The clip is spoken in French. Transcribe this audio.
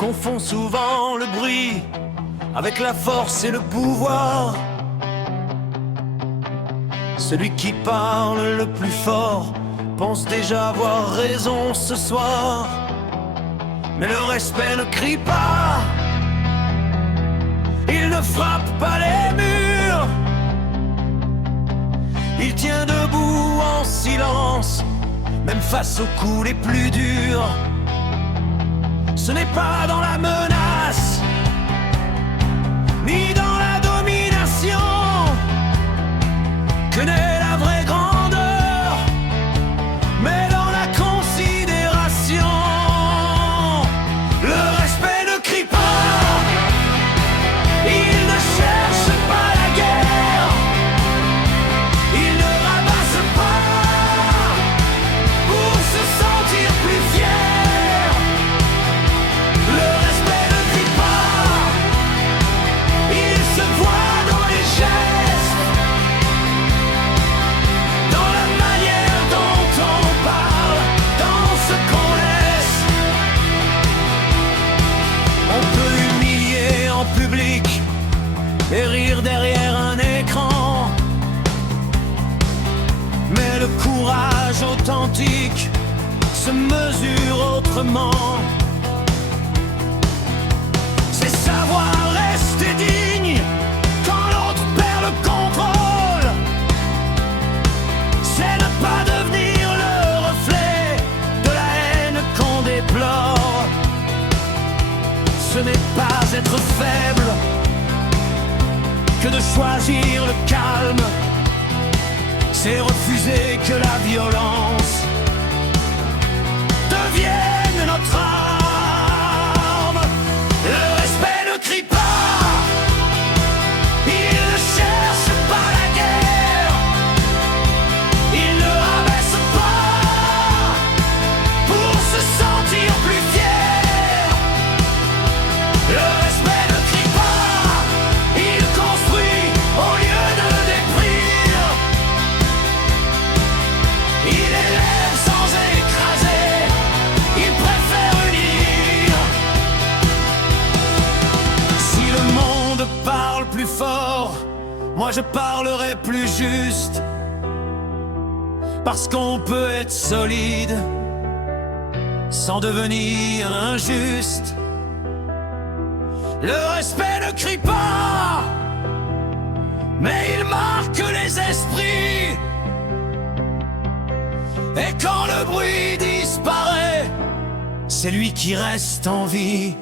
confond souvent le bruit avec la force et le pouvoir. Celui qui parle le plus fort pense déjà avoir raison ce soir. Mais le respect ne crie pas, il ne frappe pas les murs. Il tient debout en silence, même face aux coups les plus durs. Ce n'est pas dans la menace, ni dans la domination, que naît la vraie grandeur, mais dans la considération. Le respect ne crie pas, il ne cherche pas la guerre, il ne ramasse pas pour se sentir plus fier. Le respect ne crie pas, il se voit dans les gestes, dans la manière dont on parle, dans ce qu'on laisse. On peut humilier en public et rire derrière un écran, mais le courage authentique se mesure autrement. C'est savoir rester digne quand l'autre perd le contrôle. C'est ne pas devenir le reflet de la haine qu'on déplore. Ce n'est pas être faible que de choisir le calme. C'est refuser que la violence devienne notre arme. Le respect ne crie pas, il ne cherche pas la guerre, il ne rabaisse pas pour se sentir plus fier. Le respect ne crie pas, il construit au lieu de détruire. Il élève sans écraser, il préfère unir. Si le monde parle plus fort, moi je parlerai plus juste. Parce qu'on peut être solide sans devenir injuste. Le respect ne crie pas, mais il marque les esprits. Et quand le bruit disparaît, c'est lui qui reste en vie.